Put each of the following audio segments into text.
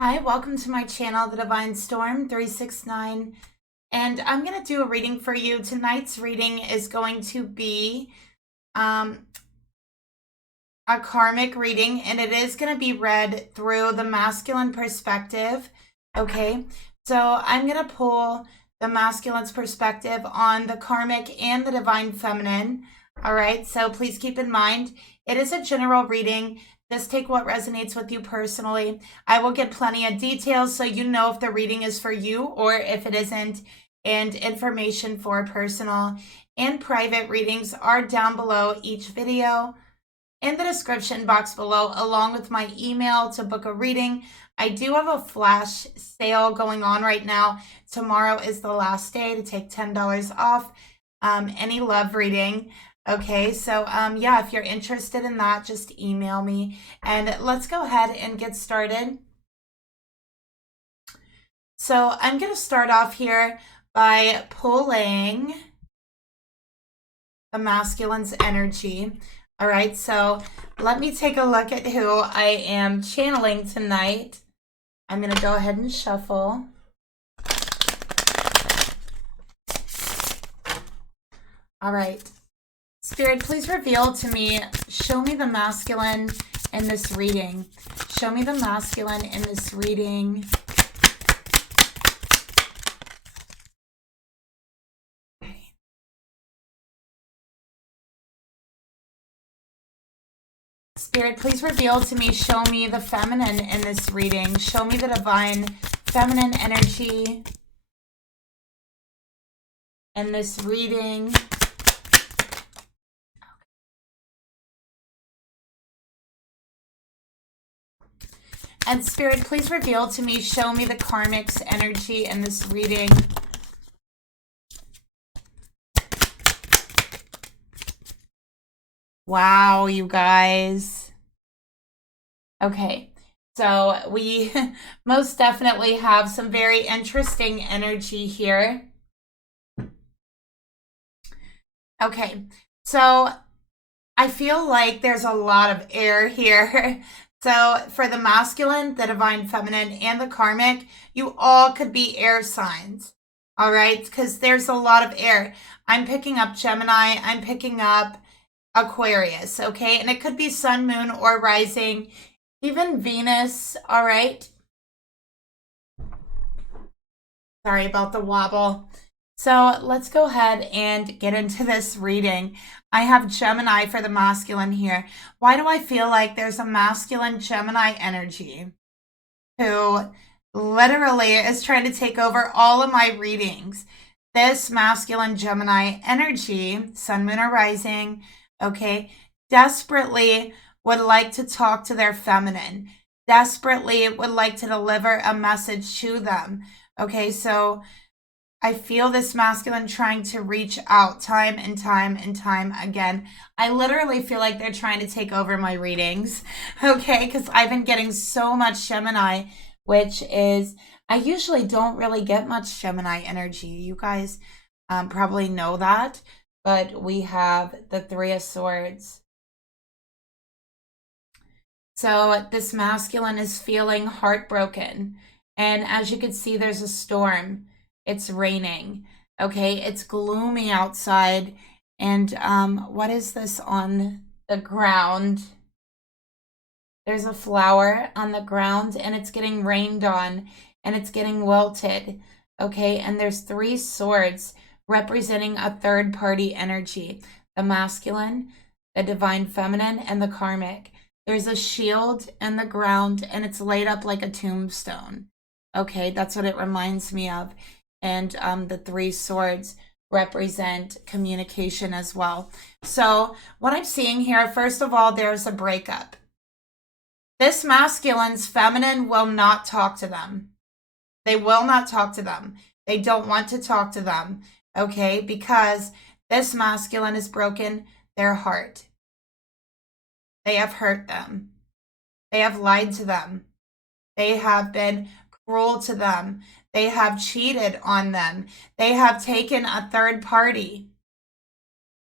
Hi, welcome to my channel, The Divine Storm 369, and I'm going to do a reading for you. Tonight's reading is going to be a karmic reading, and it is going to be read through the masculine perspective, okay? So I'm going to pull the masculine's perspective on the karmic and the divine feminine, all right? So please keep in mind, it is a general reading. Just take what resonates with you personally. I will get plenty of details so you know if the reading is for you or if it isn't. And information for personal and private readings are down below each video in the description box below, along with my email to book a reading. I do have a flash sale going on right now. Tomorrow is the last day to take $10 off any love reading. Okay, so yeah, if you're interested in that, just email me. And let's go ahead and get started. So I'm going to start off here by pulling the masculine's energy. All right, so let me take a look at who I am channeling tonight. I'm going to go ahead and shuffle. All right. Spirit, please reveal to me, show me the masculine in this reading. Show me the masculine in this reading. Okay. Spirit, please reveal to me, show me the feminine in this reading. Show me the divine feminine energy in this reading. And Spirit, please reveal to me, show me the karmic's energy in this reading. Wow, you guys. Okay, so we most definitely have some very interesting energy here. Okay, so I feel like there's a lot of air here. So for the masculine, the divine feminine, and the karmic, you all could be air signs, all right? Because there's a lot of air. I'm picking up Gemini. I'm picking up Aquarius, okay? And it could be sun, moon, or rising, even Venus, all right? Sorry about the wobble. So let's go ahead and get into this reading. I have Gemini for the masculine here. Why do I feel like there's a masculine Gemini energy who literally is trying to take over all of my readings? This masculine Gemini energy, sun, moon, or rising, okay, desperately would like to talk to their feminine, desperately would like to deliver a message to them. Okay, so I feel this masculine trying to reach out time and time and time again. I literally feel like they're trying to take over my readings, okay? Because I've been getting so much Gemini, which is, I usually don't really get much Gemini energy. You guys probably know that, but we have the Three of Swords. So this masculine is feeling heartbroken. And as you can see, there's a storm. It's raining, okay? It's gloomy outside. And what is this on the ground? There's a flower on the ground and it's getting rained on and it's getting wilted, okay? And there's three swords representing a third party energy, the masculine, the divine feminine, and the karmic. There's a shield in the ground and it's laid up like a tombstone, okay? That's what it reminds me of. And the three swords represent communication as well. So what I'm seeing here, first of all, there's a breakup. This masculine's feminine will not talk to them. They will not talk to them. They don't want to talk to them, okay? Because this masculine has broken their heart. They have hurt them. They have lied to them. They have been cruel to them. They have cheated on them. They have taken a third party.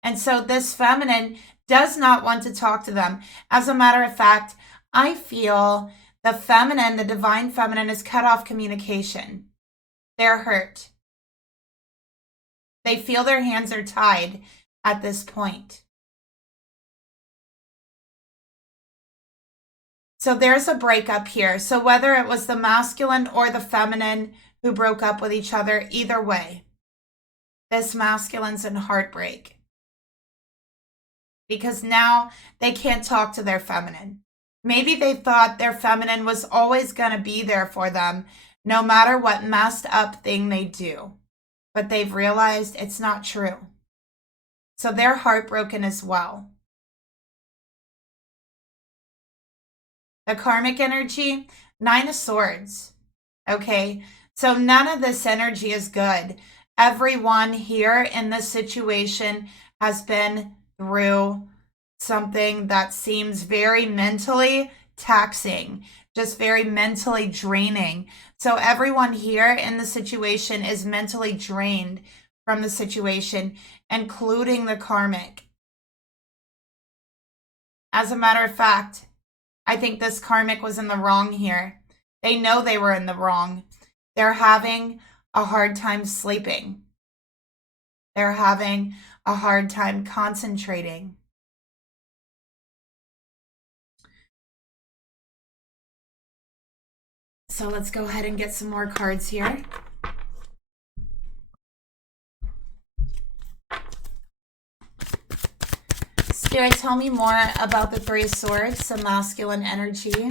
And so this feminine does not want to talk to them. As a matter of fact, I feel The feminine, the divine feminine, is cut off communication. They're hurt. They feel their hands are tied at this point. So there's a breakup here. So whether it was the masculine or the feminine who broke up with each other, either way, this masculine's in heartbreak. Because now they can't talk to their feminine. Maybe they thought their feminine was always going to be there for them, no matter what messed up thing they do. But they've realized it's not true. So they're heartbroken as well. The karmic energy, 9 of Swords. Okay, so none of this energy is good. Everyone here in this situation has been through something that seems very mentally taxing, just very mentally draining. So everyone here in the situation is mentally drained from the situation, including the karmic. As a matter of fact, I think this karmic was in the wrong here. They know they were in the wrong. They're having a hard time sleeping. They're having a hard time concentrating. So let's go ahead and get some more cards here. Spirit, tell me more about the 3 of Swords, the masculine energy.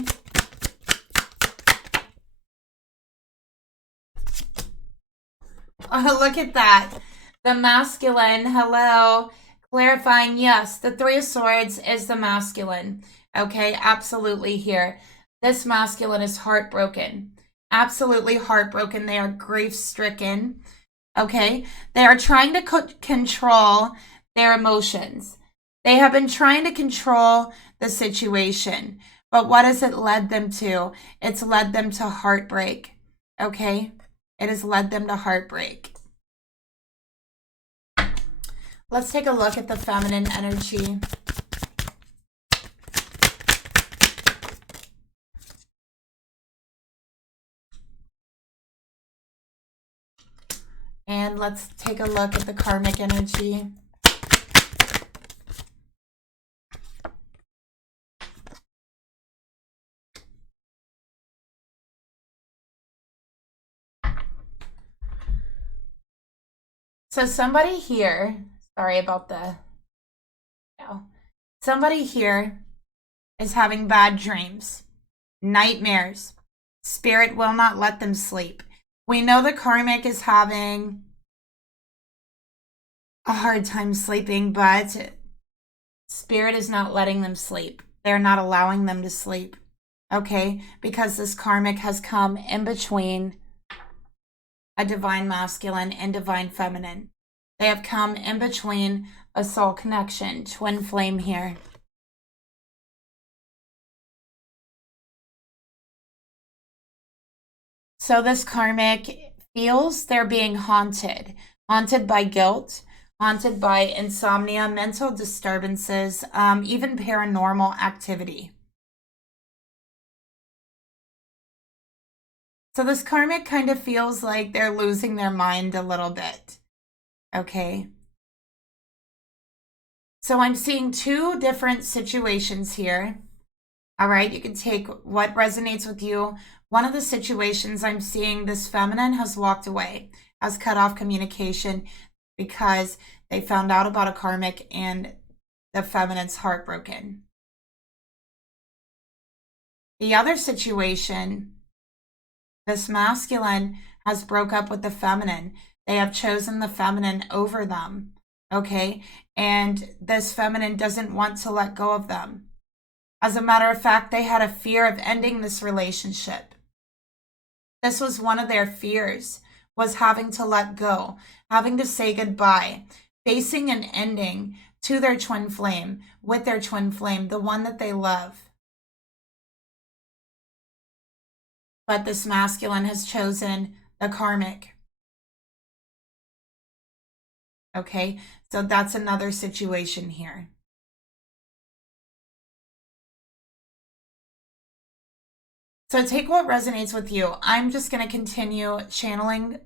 Oh, look at that. The masculine, hello. Clarifying, yes, the 3 of Swords is the masculine. Okay, absolutely here. This masculine is heartbroken. Absolutely heartbroken. They are grief-stricken. Okay, they are trying to control their emotions. They have been trying to control the situation. But what has it led them to? It's led them to heartbreak. Okay, it has led them to heartbreak. Let's take a look at the feminine energy. And let's take a look at the karmic energy. So somebody here, sorry about somebody here is having bad dreams, nightmares. Spirit will not let them sleep. We know the karmic is having a hard time sleeping, but Spirit is not letting them sleep. They're not allowing them to sleep, okay? Because this karmic has come in between a divine masculine and divine feminine. They have come in between a soul connection, twin flame here. So this karmic feels they're being haunted by guilt, haunted by insomnia, mental disturbances, even paranormal activity. So this karmic kind of feels like they're losing their mind a little bit. Okay. So I'm seeing 2 different situations here. All right, you can take what resonates with you. One of the situations I'm seeing, this feminine has walked away, has cut off communication because they found out about a karmic and the feminine's heartbroken. The other situation, this masculine has broke up with the feminine. They have chosen the feminine over them, okay? And this feminine doesn't want to let go of them. As a matter of fact, they had a fear of ending this relationship. This was one of their fears, was having to let go, having to say goodbye, facing an ending to their twin flame, with their twin flame, the one that they love. But this masculine has chosen the karmic. Okay, so that's another situation here. So take what resonates with you. I'm just going to continue channeling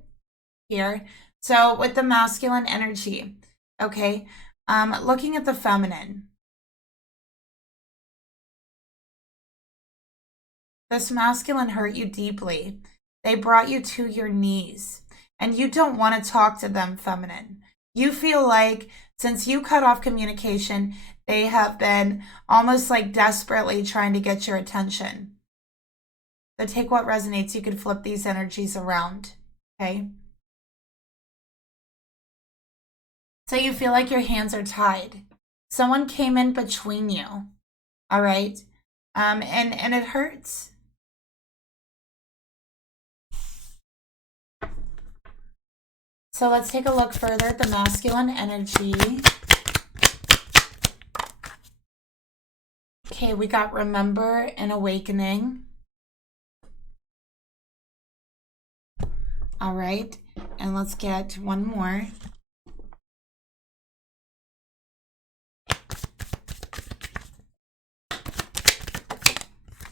here. So with the masculine energy, okay, looking at the feminine. This masculine hurt you deeply. They brought you to your knees, and you don't want to talk to them, feminine. You feel like since you cut off communication, they have been almost like desperately trying to get your attention. So take what resonates. You can flip these energies around, okay? So you feel like your hands are tied. Someone came in between you, all right? And it hurts. So let's take a look further at the masculine energy. Okay, we got remember and awakening. All right, and let's get one more.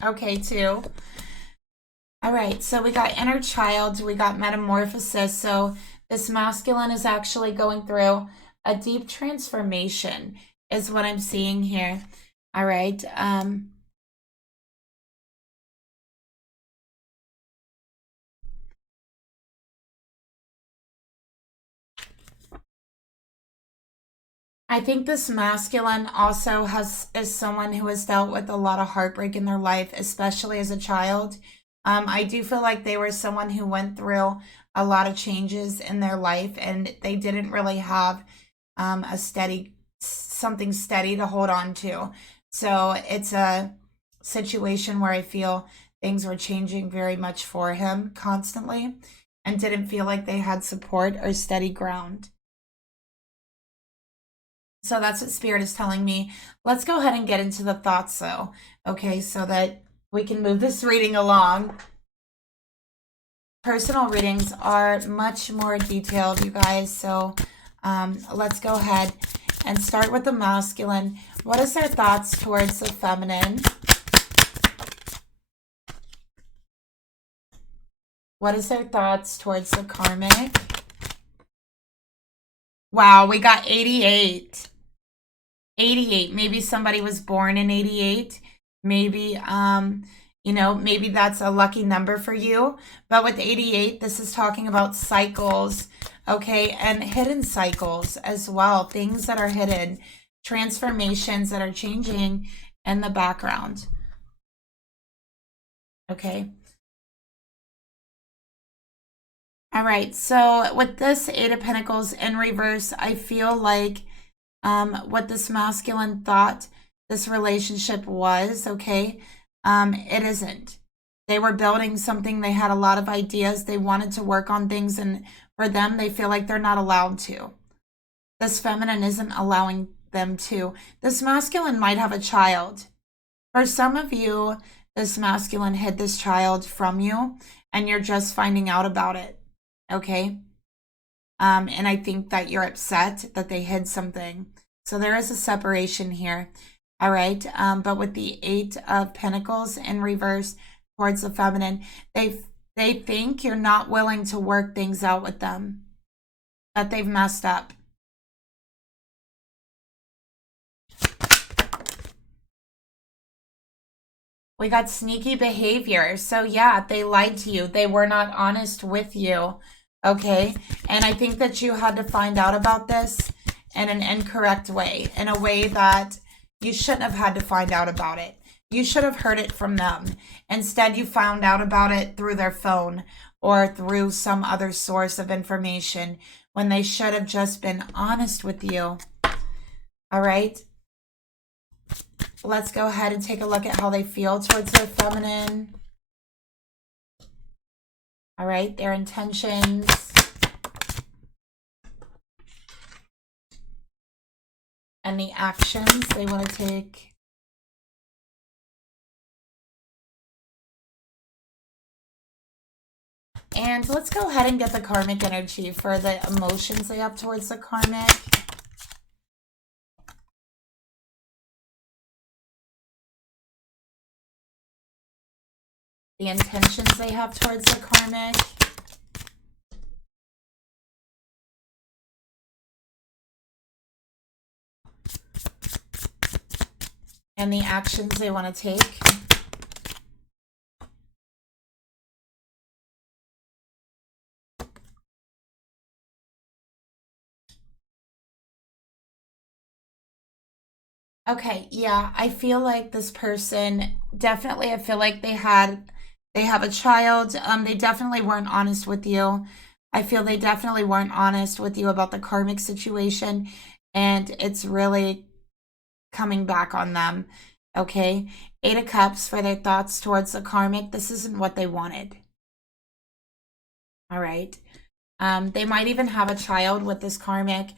Okay, two. All right, so we got inner child, we got metamorphosis. So this masculine is actually going through a deep transformation is what I'm seeing here. All right. I think this masculine also is someone who has dealt with a lot of heartbreak in their life, especially as a child. I do feel like they were someone who went through a lot of changes in their life, and they didn't really have something steady to hold on to. So it's a situation where I feel things were changing very much for him constantly, and didn't feel like they had support or steady ground. So that's what Spirit is telling me. Let's go ahead and get into the thoughts, though, okay, so that we can move this reading along. Personal readings are much more detailed, you guys, so let's go ahead and start with the masculine. What is their thoughts towards the feminine? What is their thoughts towards the karmic? Wow, we got 88. 88. Maybe somebody was born in 88. Maybe, maybe that's a lucky number for you. But with 88, this is talking about cycles, okay? And hidden cycles as well. Things that are hidden. Transformations that are changing in the background. Okay. All right. So with this Eight of Pentacles in reverse, I feel like what this masculine thought this relationship was, okay, it isn't. They were building something. They had a lot of ideas. They wanted to work on things, and for them, they feel like they're not allowed to. This feminine isn't allowing them to. This masculine might have a child. For some of you, this masculine hid this child from you, and you're just finding out about it, okay? And I think that you're upset that they hid something. So there is a separation here. All right. But with the Eight of Pentacles in reverse towards the feminine, they think you're not willing to work things out with them, that they've messed up. We got sneaky behavior. So yeah, they lied to you. They were not honest with you. Okay. And I think that you had to find out about this in an incorrect way, in a way that you shouldn't have had to find out about it. You should have heard it from them. Instead, you found out about it through their phone or through some other source of information when they should have just been honest with you. All right. Let's go ahead and take a look at how they feel towards their feminine. All right, their intentions. And the actions they want to take. And let's go ahead and get the karmic energy for the emotions they have towards the karmic. the intentions they have towards the karmic, and the actions they want to take. Okay, yeah, I feel like this person definitely, I feel like they have a child. They definitely weren't honest with you. I feel they definitely weren't honest with you about the karmic situation, and it's really coming back on them. Okay, 8 of Cups for their thoughts towards the karmic. This isn't what they wanted. All right. They might even have a child with this karmic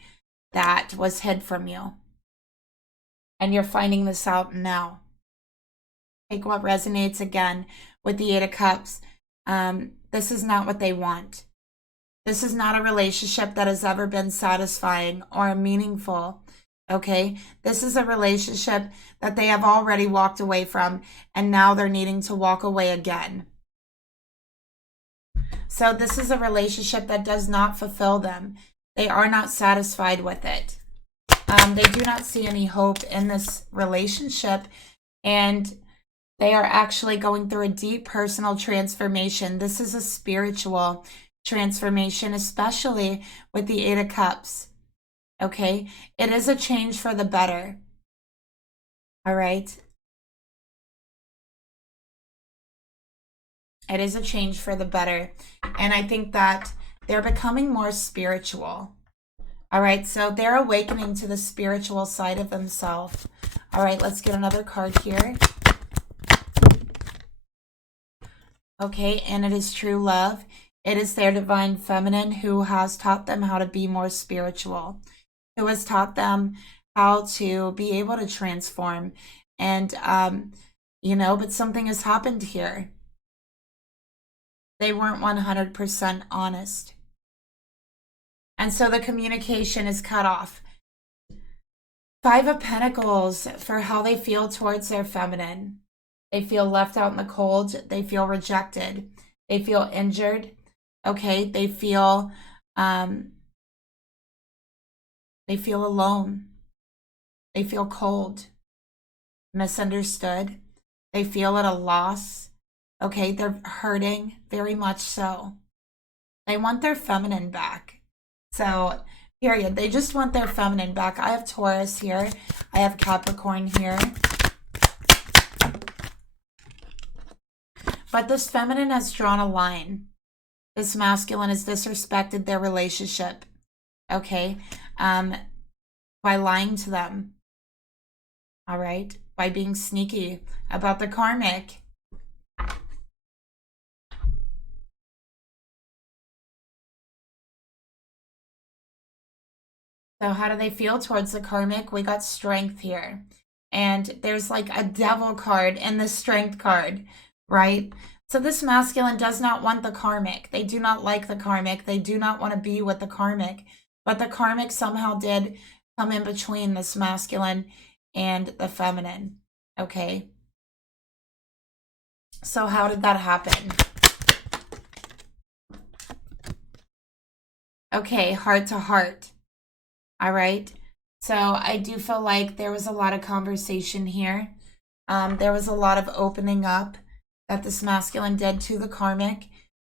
that was hid from you. And you're finding this out now. Take what resonates again with the 8 of Cups. This is not what they want. This is not a relationship that has ever been satisfying or meaningful. Okay? This is a relationship that they have already walked away from, and now they're needing to walk away again. So this is a relationship that does not fulfill them. They are not satisfied with it. They do not see any hope in this relationship, and they are actually going through a deep personal transformation. This is a spiritual transformation, especially with the 8 of Cups. Okay? It is a change for the better. All right? It is a change for the better. And I think that they're becoming more spiritual. All right, so they're awakening to the spiritual side of themselves. All right, let's get another card here. Okay, and it is true love. It is their divine feminine who has taught them how to be more spiritual, who has taught them how to be able to transform. And, but something has happened here. They weren't 100% honest. And so the communication is cut off. 5 of Pentacles for how they feel towards their feminine. They feel left out in the cold. They feel rejected. They feel injured. Okay, they feel alone. They feel cold, misunderstood. They feel at a loss. Okay, they're hurting, very much so. They want their feminine back. So, period. They just want their feminine back. I have Taurus here. I have Capricorn here. But this feminine has drawn a line. This masculine has disrespected their relationship. Okay? By lying to them. All right? By being sneaky about the karmic. So how do they feel towards the karmic? We got strength here. And there's like a devil card in the strength card, right? So this masculine does not want the karmic. They do not like the karmic. They do not want to be with the karmic. But the karmic somehow did come in between this masculine and the feminine, okay? So how did that happen? Okay, heart to heart. All right. So I do feel like there was a lot of conversation here. There was a lot of opening up that this masculine did to the karmic.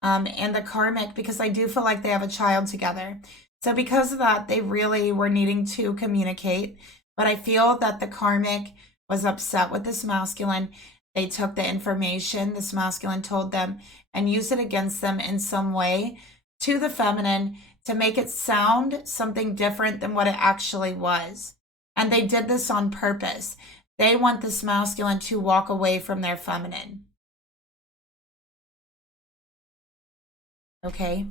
And the karmic, because I do feel like they have a child together. So because of that, they really were needing to communicate. But I feel that the karmic was upset with this masculine. They took the information this masculine told them and used it against them in some way to the feminine to make it sound something different than what it actually was. And they did this on purpose. They want this masculine to walk away from their feminine. Okay?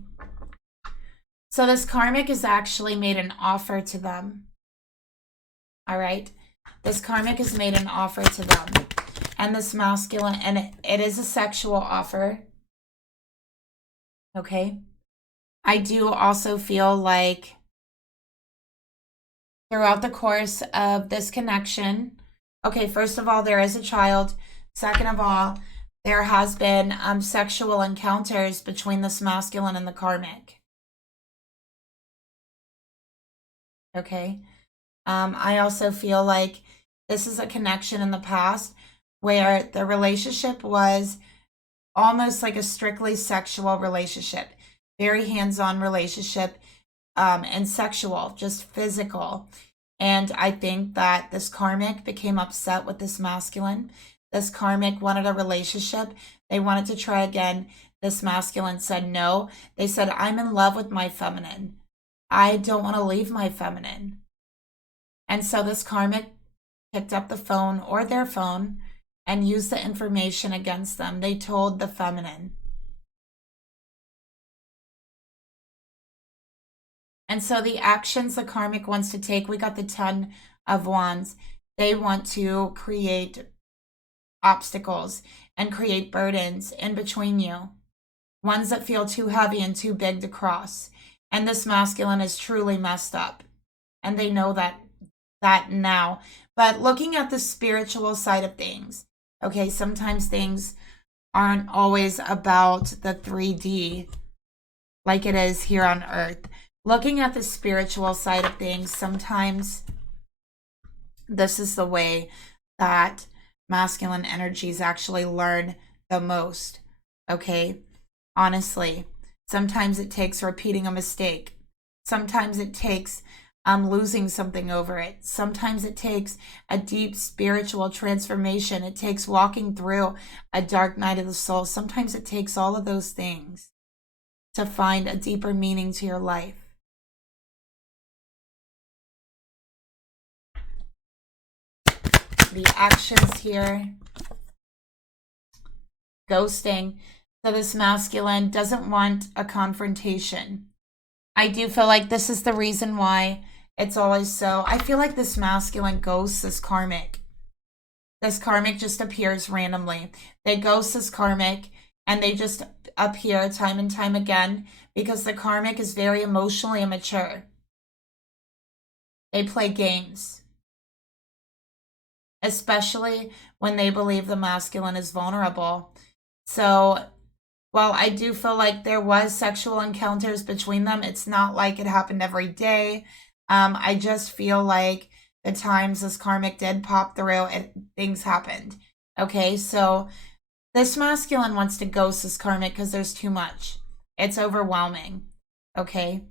So this karmic has actually made an offer to them. All right? This karmic has made an offer to them. And this masculine, and it is a sexual offer. Okay? I do also feel like throughout the course of this connection, okay, first of all, there is a child. Second of all, there has been sexual encounters between this masculine and the karmic. Okay. I also feel like this is a connection in the past where the relationship was almost like a strictly sexual relationship, very hands-on relationship, and sexual, just physical. And I think that this karmic became upset with this masculine. This karmic wanted a relationship. They wanted to try again. This masculine said no. They said, I'm in love with my feminine. I don't want to leave my feminine. And so this karmic picked up the phone or their phone and used the information against them. They told the feminine. And so the actions the karmic wants to take, we got the 10 of Wands. They want to create obstacles and create burdens in between you. Ones that feel too heavy and too big to cross. And this masculine is truly messed up. And they know that now. But looking at the spiritual side of things, okay, sometimes things aren't always about the 3D like it is here on Earth. Looking at the spiritual side of things, sometimes this is the way that masculine energies actually learn the most, okay? Honestly, sometimes it takes repeating a mistake. Sometimes it takes losing something over it. Sometimes it takes a deep spiritual transformation. It takes walking through a dark night of the soul. Sometimes it takes all of those things to find a deeper meaning to your life. The actions here. Ghosting. So this masculine doesn't want a confrontation. I do feel like this is the reason why it's always so. I feel like this masculine ghosts this karmic. This karmic just appears randomly. They ghost this karmic and they just appear time and time again because the karmic is very emotionally immature. They play games. Especially when they believe the masculine is vulnerable. So, while I do feel like there was sexual encounters between them, it's not like it happened every day. I just feel like the times this karmic did pop through, things happened. Okay, so this masculine wants to ghost this karmic because there's too much. It's overwhelming. Okay.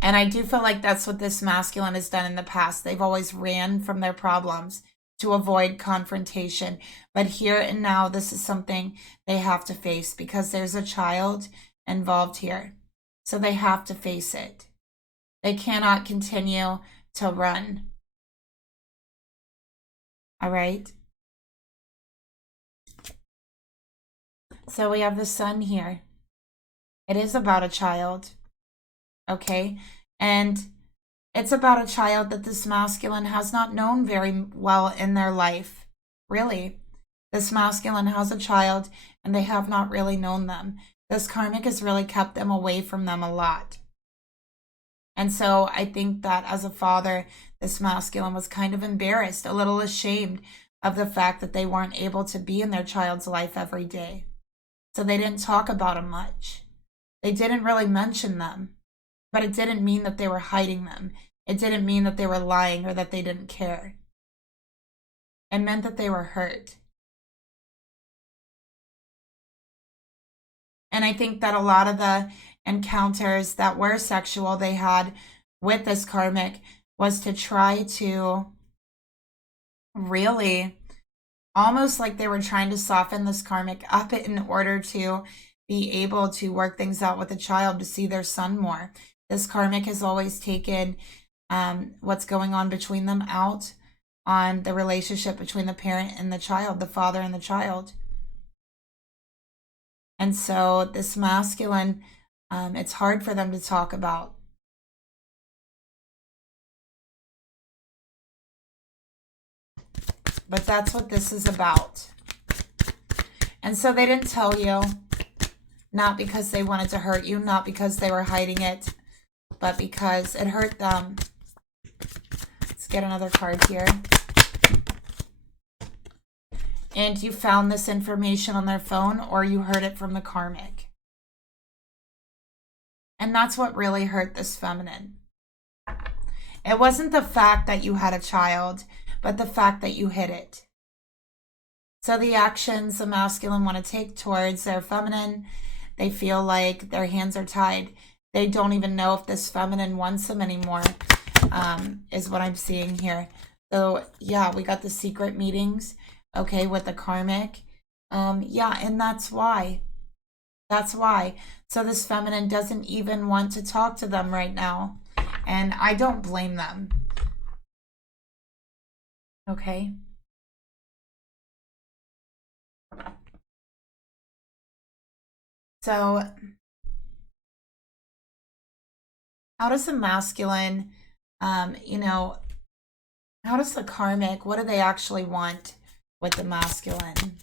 And I do feel like that's what this masculine has done in the past. They've always ran from their problems to avoid confrontation. But here and now, this is something they have to face because there's a child involved here. So they have to face it. They cannot continue to run. All right. So we have the sun here. It is about a child. Okay, and it's about a child that this masculine has not known very well in their life. Really, this masculine has a child and they have not really known them. This karmic has really kept them away from them a lot. And so I think that as a father, this masculine was kind of embarrassed, a little ashamed of the fact that they weren't able to be in their child's life every day. So they didn't talk about them much. They didn't really mention them. But it didn't mean that they were hiding them. It didn't mean that they were lying or that they didn't care. It meant that they were hurt. And I think that a lot of the encounters that were sexual they had with this karmic was to try to really, almost like they were trying to soften this karmic up in order to be able to work things out with the child to see their son more. This karmic has always taken what's going on between them out on the relationship between the parent and the child, the father and the child. And so this masculine, it's hard for them to talk about. But that's what this is about. And so they didn't tell you, not because they wanted to hurt you, not because they were hiding it, but because it hurt them. Let's get another card here. and you found this information on their phone or you heard it from the karmic. And that's what really hurt this feminine. It wasn't the fact that you had a child, but the fact that you hid it. So the actions the masculine want to take towards their feminine, they feel like their hands are tied. They don't even know if this feminine wants them anymore, is what I'm seeing here. So yeah, we got the secret meetings, okay, with the karmic. Yeah, and that's why. That's why. So this feminine doesn't even want to talk to them right now. And I don't blame them. Okay. So how does the masculine, you know, how does the karmic, what do they actually want with the masculine?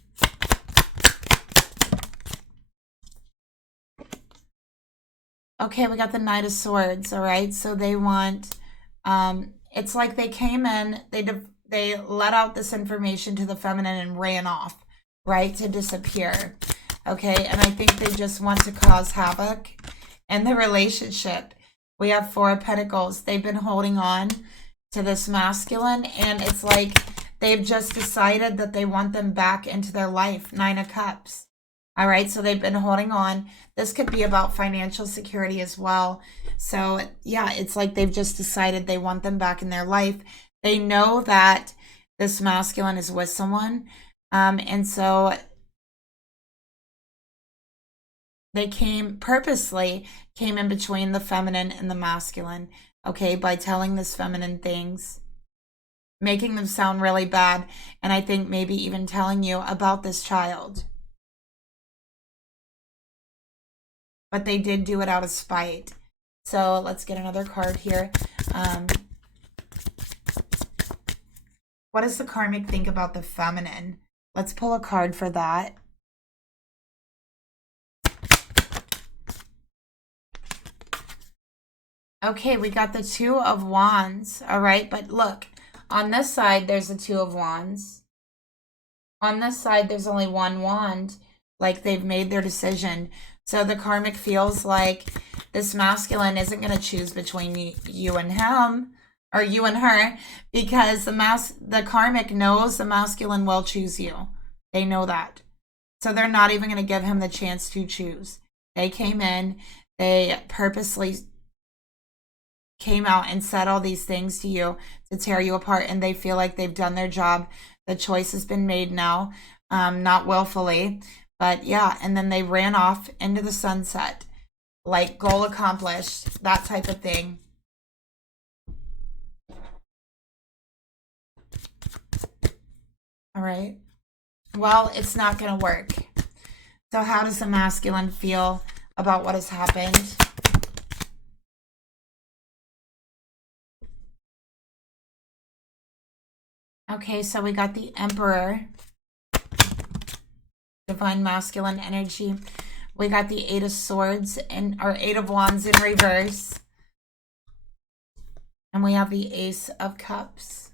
Okay, we got the Knight of Swords, all right? So they want, it's like they came in, they let out this information to the feminine and ran off, right, to disappear, okay? And I think they just want to cause havoc in the relationship. We have Four of Pentacles. They've been holding on to this masculine, and it's like they've just decided that they want them back into their life. Nine of Cups. All right, so they've been holding on. This could be about financial security as well. So yeah, it's like they've just decided they want them back in their life. They know that this masculine is with someone. And so they purposely came in between the feminine and the masculine, okay, by telling this feminine things, making them sound really bad, and I think maybe even telling you about this child. But they did do it out of spite. So let's get another card here. What does the karmic think about the feminine? Let's pull a card for that. Okay, we got the Two of Wands, all right? But look, on this side, there's the Two of Wands. On this side, there's only one wand, like they've made their decision. So the karmic feels like this masculine isn't going to choose between you and him, or you and her, because the karmic knows the masculine will choose you. They know that. So they're not even going to give him the chance to choose. They came in, they purposely came out and said all these things to you to tear you apart, and they feel like they've done their job. The choice has been made now, not willfully, but yeah, and then they ran off into the sunset, like goal accomplished, that type of thing. All right. Well, it's not going to work. So how does the masculine feel about what has happened? Okay, so we got the Emperor, divine masculine energy. We got the Eight of Swords or Eight of Wands in reverse. And we have the Ace of Cups.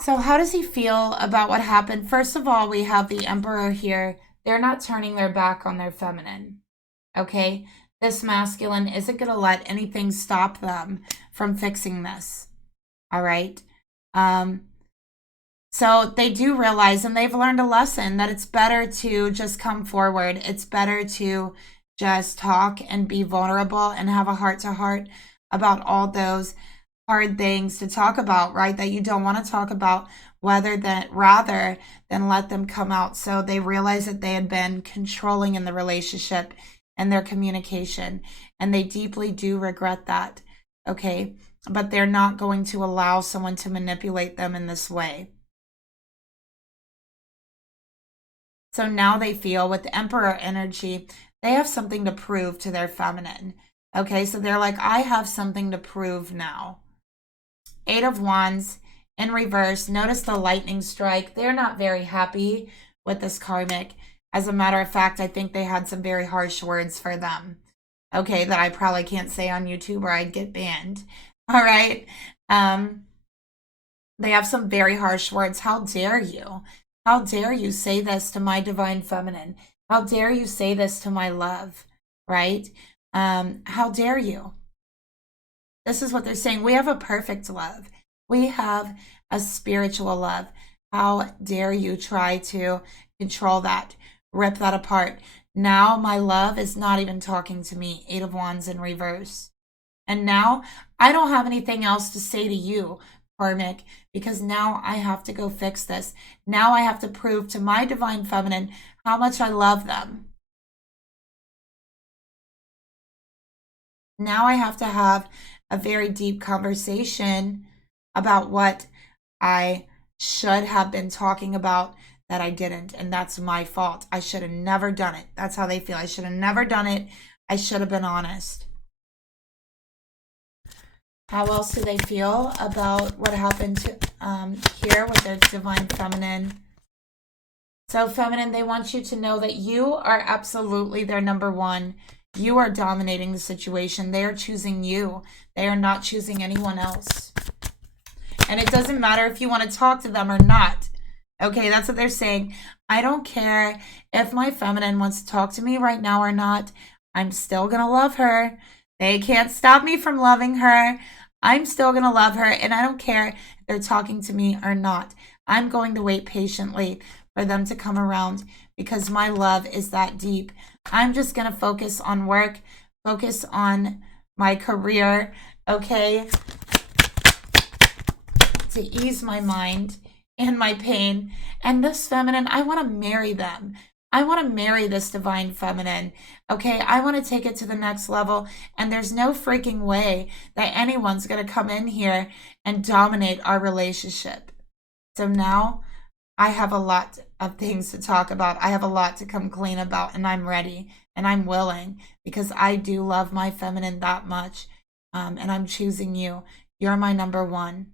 So how does he feel about what happened? First of all, we have the Emperor here. They're not turning their back on their feminine, okay? This masculine isn't going to let anything stop them from fixing this, all right? So they do realize, and they've learned a lesson, that it's better to just come forward. It's better to just talk and be vulnerable and have a heart-to-heart about all those hard things to talk about, right, that you don't want to talk about, rather than let them come out. So they realized that they had been controlling in the relationship and their communication, and they deeply do regret that, okay? But they're not going to allow someone to manipulate them in this way. So now they feel, with the Emperor energy, they have something to prove to their feminine, okay? So they're like, I have something to prove now. Eight of Wands in reverse. Notice the lightning strike. They're not very happy with this karmic. As a matter of fact, I think they had some very harsh words for them, okay, that I probably can't say on YouTube or I'd get banned. All right. They have some very harsh words. How dare you? How dare you say this to my divine feminine? How dare you say this to my love, right? How dare you? This is what they're saying. We have a perfect love. We have a spiritual love. How dare you try to control that, rip that apart? Now my love is not even talking to me. Eight of Wands in reverse. And now I don't have anything else to say to you, Karmic, because now I have to go fix this. Now I have to prove to my divine feminine how much I love them. Now I have to have a very deep conversation about what I should have been talking about that I didn't. And that's my fault. I should have never done it. That's how they feel. I should have never done it. I should have been honest. How else do they feel about what happened to here with their divine feminine? So feminine, they want you to know that you are absolutely their number one. You are dominating the situation. They are choosing you. They are not choosing anyone else. And it doesn't matter if you want to talk to them or not. Okay, that's what they're saying. I don't care if my feminine wants to talk to me right now or not. I'm still going to love her. They can't stop me from loving her. I'm still going to love her. And I don't care if they're talking to me or not. I'm going to wait patiently for them to come around because my love is that deep. I'm just going to focus on work, focus on my career, okay, to ease my mind and my pain. And this feminine, I want to marry them. I want to marry this divine feminine, okay? I want to take it to the next level, and there's no freaking way that anyone's going to come in here and dominate our relationship. So now I have a lot of things to talk about. I have a lot to come clean about, and I'm ready, and I'm willing, because I do love my feminine that much, and I'm choosing you. You're my number one.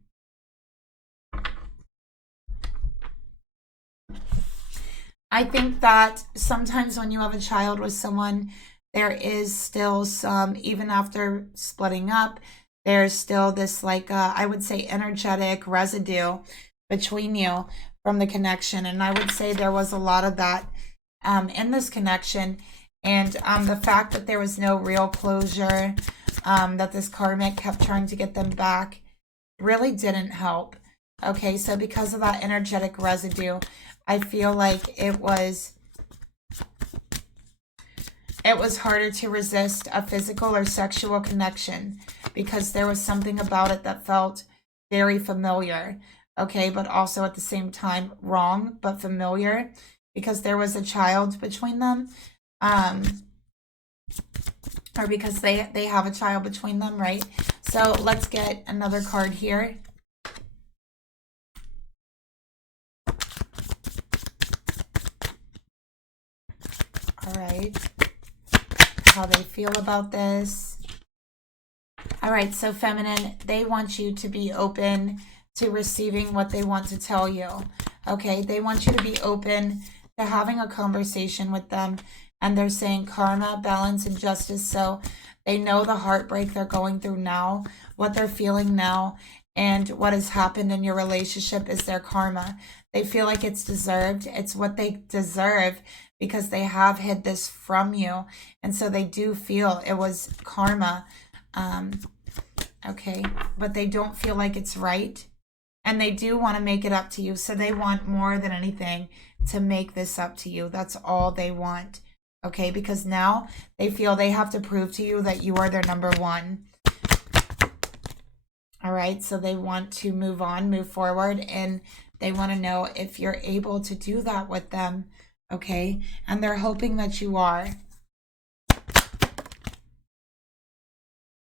I think that sometimes when you have a child with someone, there is still some, even after splitting up, there's still this, like, I would say, energetic residue between you from the connection. And I would say there was a lot of that in this connection. And the fact that there was no real closure, that this karmic kept trying to get them back, really didn't help. Okay, so because of that energetic residue, I feel like it was harder to resist a physical or sexual connection because there was something about it that felt very familiar, okay, but also at the same time wrong, but familiar because there was a child between them, or because they have a child between them, right? So let's get another card here. All right, how they feel about this. All right, so feminine, they want you to be open to receiving what they want to tell you. Okay, they want you to be open to having a conversation with them. And they're saying karma, balance, and justice. So they know the heartbreak they're going through now, what they're feeling now, and what has happened in your relationship is their karma. They feel like it's deserved. It's what they deserve because they have hid this from you. And so they do feel it was karma. Okay, but they don't feel like it's right. And they do want to make it up to you. So they want more than anything to make this up to you. That's all they want. Okay, because now they feel they have to prove to you that you are their number one. All right, so they want to move on, move forward, and they want to know if you're able to do that with them. Okay, and they're hoping that you are.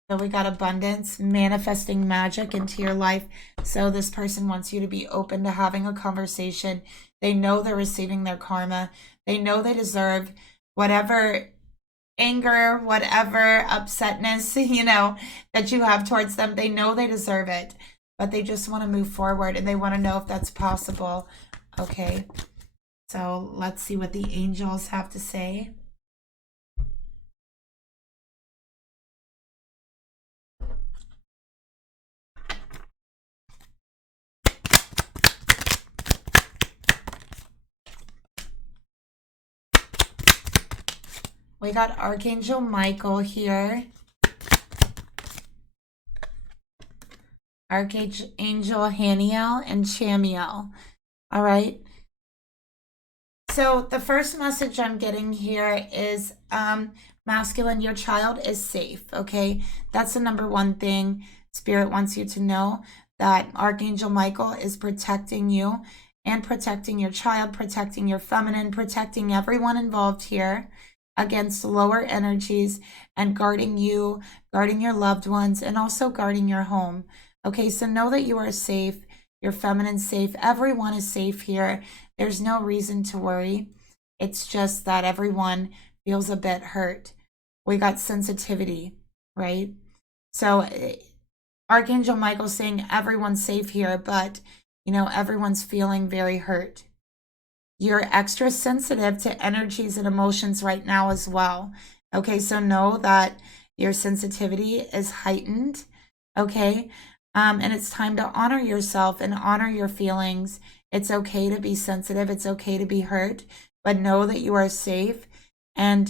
So we got abundance, manifesting magic into your life. So this person wants you to be open to having a conversation. They know they're receiving their karma. They know they deserve whatever anger, whatever upsetness, you know, that you have towards them. They know they deserve it, but they just want to move forward and they want to know if that's possible. Okay, so let's see what the angels have to say. We got Archangel Michael here. Archangel Haniel and Chamiel. All right. So the first message I'm getting here is masculine, your child is safe. Okay. That's the number one thing Spirit wants you to know, that Archangel Michael is protecting you and protecting your child, protecting your feminine, protecting everyone involved here against lower energies, and guarding you, guarding your loved ones, and also guarding your home. Okay, so know that you are safe. Your feminine's safe. Everyone is safe here. There's no reason to worry. It's just that everyone feels a bit hurt. We got sensitivity, right? So Archangel Michael saying everyone's safe here, but you know, everyone's feeling very hurt. You're extra sensitive to energies and emotions right now as well. Okay, so know that your sensitivity is heightened. Okay, and it's time to honor yourself and honor your feelings. It's okay to be sensitive. It's okay to be hurt, but know that you are safe. And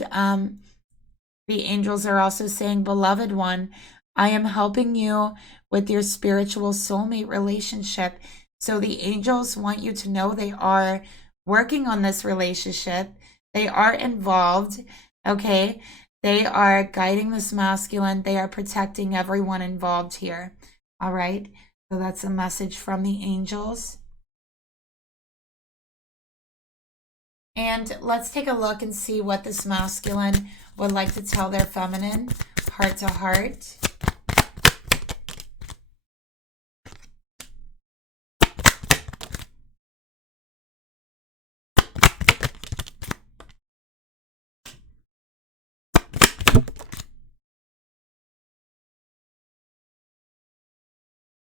the angels are also saying, beloved one, I am helping you with your spiritual soulmate relationship. So the angels want you to know they are working on this relationship. They are involved, okay? They are guiding this masculine. They are protecting everyone involved here, all right? So that's a message from the angels. And let's take a look and see what this masculine would like to tell their feminine, heart to heart.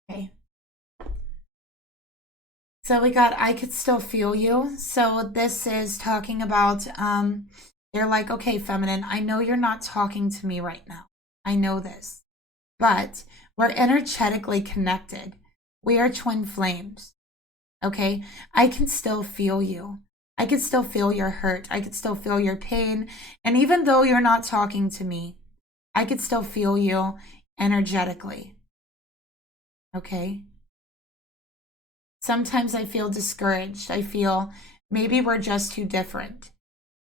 Okay. So we got, I could still feel you. So this is talking about, they're like, okay, feminine, I know you're not talking to me right now. I know this, but we're energetically connected. We are twin flames. Okay. I can still feel you. I can still feel your hurt. I could still feel your pain. And even though you're not talking to me, I could still feel you energetically. Okay. Sometimes I feel discouraged. I feel maybe we're just too different.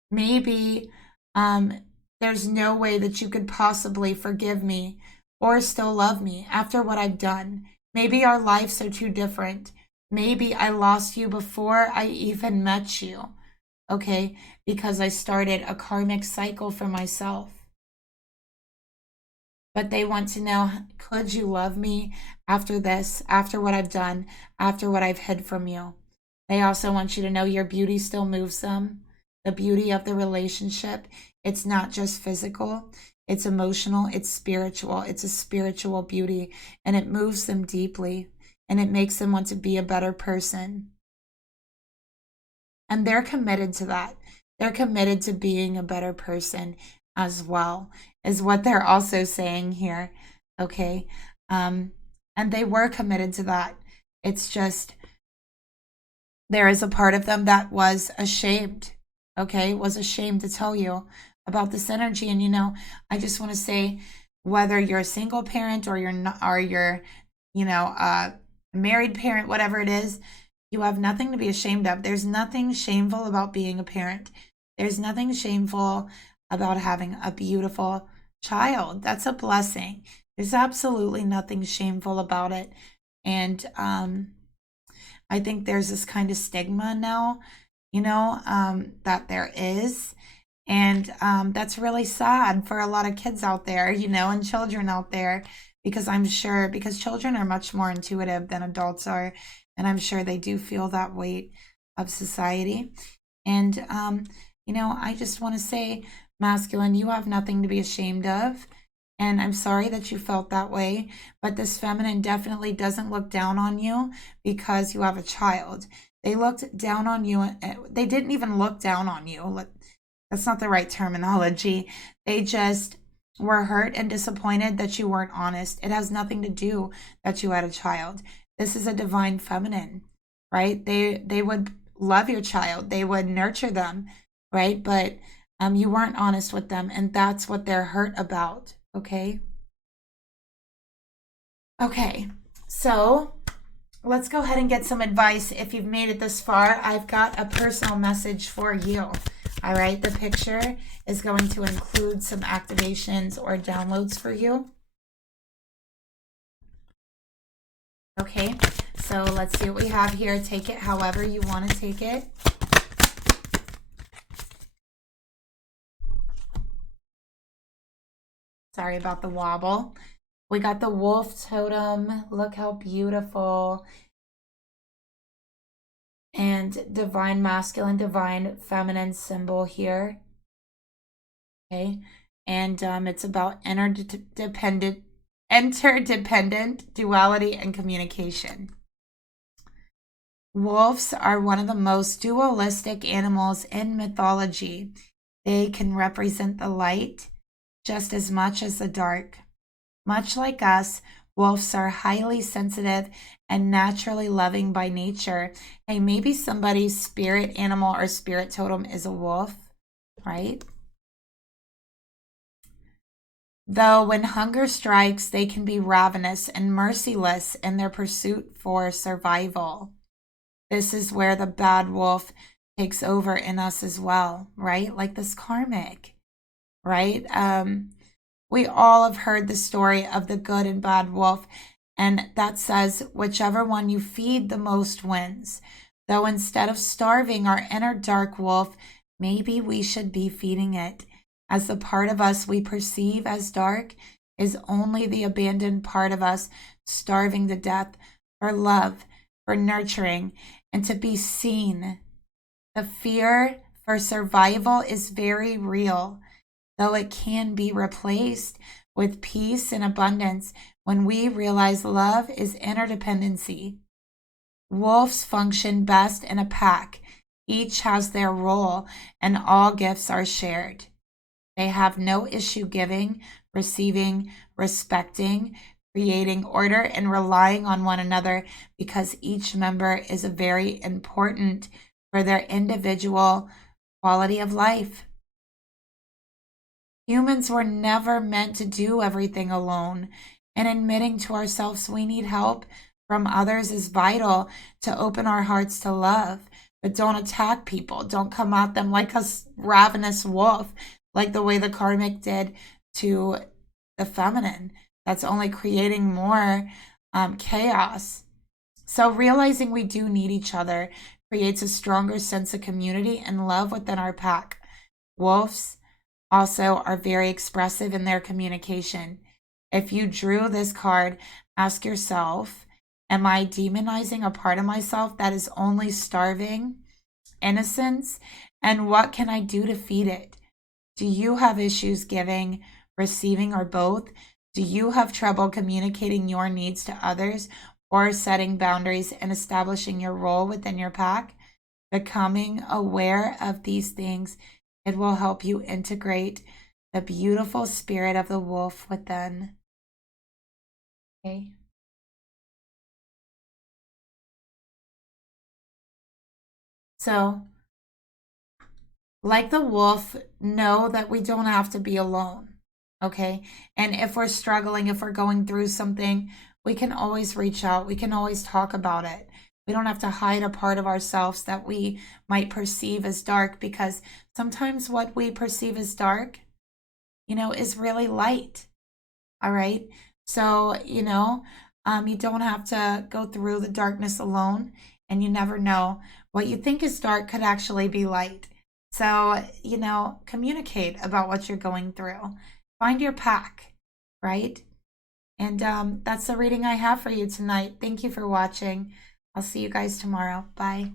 Maybe there's no way that you could possibly forgive me or still love me after what I've done. Maybe our lives are too different. Maybe I lost you before I even met you, okay? Because I started a karmic cycle for myself. But they want to know, could you love me after this, after what I've done, after what I've hid from you? They also want you to know your beauty still moves them. The beauty of the relationship, it's not just physical, it's emotional, it's spiritual. It's a spiritual beauty, and it moves them deeply, and it makes them want to be a better person. And they're committed to that. They're committed to being a better person as well, is what they're also saying here. Okay. And they were committed to that. It's just there is a part of them that was ashamed, okay, was ashamed to tell you about this energy. And, you know, I just want to say, whether you're a single parent or you're not, or you're, you know, a married parent, whatever it is, you have nothing to be ashamed of. There's nothing shameful about being a parent. There's nothing shameful about having a beautiful child. That's a blessing. There's absolutely nothing shameful about it. And I think there's this kind of stigma now, you know, that there is. And that's really sad for a lot of kids out there, you know, and children out there, because I'm sure, because children are much more intuitive than adults are. And I'm sure they do feel that weight of society. And, you know, I just want to say, masculine, you have nothing to be ashamed of. And I'm sorry that you felt that way, but this feminine definitely doesn't look down on you because you have a child. They looked down on you. They didn't even look down on you. That's not the right terminology. They just were hurt and disappointed that you weren't honest. It has nothing to do that you had a child. This is a divine feminine, right? They would love your child. They would nurture them, right? But You weren't honest with them, and that's what they're hurt about, okay? Okay, so let's go ahead and get some advice. If you've made it this far, I've got a personal message for you. All right, the picture is going to include some activations or downloads for you. Okay, so let's see what we have here. Take it however you want to take it. Sorry about the wobble. We got the wolf totem. Look how beautiful. And divine masculine, divine feminine symbol here. Okay. And it's about interdependent duality and communication. Wolves are one of the most dualistic animals in mythology. They can represent the light just as much as the dark. Much like us, wolves are highly sensitive and naturally loving by nature. Hey, maybe somebody's spirit animal or spirit totem is a wolf, right? Though when hunger strikes, they can be ravenous and merciless in their pursuit for survival. This is where the bad wolf takes over in us as well, right? Like this karmic, right? We all have heard the story of the good and bad wolf, and that says whichever one you feed the most wins. Though instead of starving our inner dark wolf, maybe we should be feeding it, as the part of us we perceive as dark is only the abandoned part of us starving to death for love, for nurturing, and to be seen. The fear for survival is very real, though it can be replaced with peace and abundance when we realize love is interdependency. Wolves function best in a pack. Each has their role, and all gifts are shared. They have no issue giving, receiving, respecting, creating order, and relying on one another because each member is very important for their individual quality of life. Humans were never meant to do everything alone, and admitting to ourselves we need help from others is vital to open our hearts to love. But don't attack people. Don't come at them like a ravenous wolf, like the way the karmic did to the feminine. That's only creating more chaos. So realizing we do need each other creates a stronger sense of community and love within our pack. Wolves also are very expressive in their communication. If you drew this card, ask yourself, am I demonizing a part of myself that is only starving innocence? And what can I do to feed it? Do you have issues giving, receiving, or both? Do you have trouble communicating your needs to others or setting boundaries and establishing your role within your pack? Becoming aware of these things, it will help you integrate the beautiful spirit of the wolf within. Okay. So, like the wolf, know that we don't have to be alone. Okay. And if we're struggling, if we're going through something, we can always reach out. We can always talk about it. We don't have to hide a part of ourselves that we might perceive as dark, because sometimes what we perceive as dark, is really light. All right. So, you don't have to go through the darkness alone, and you never know. What you think is dark could actually be light. So, communicate about what you're going through. Find your pack, right? And that's the reading I have for you tonight. Thank you for watching. I'll see you guys tomorrow. Bye.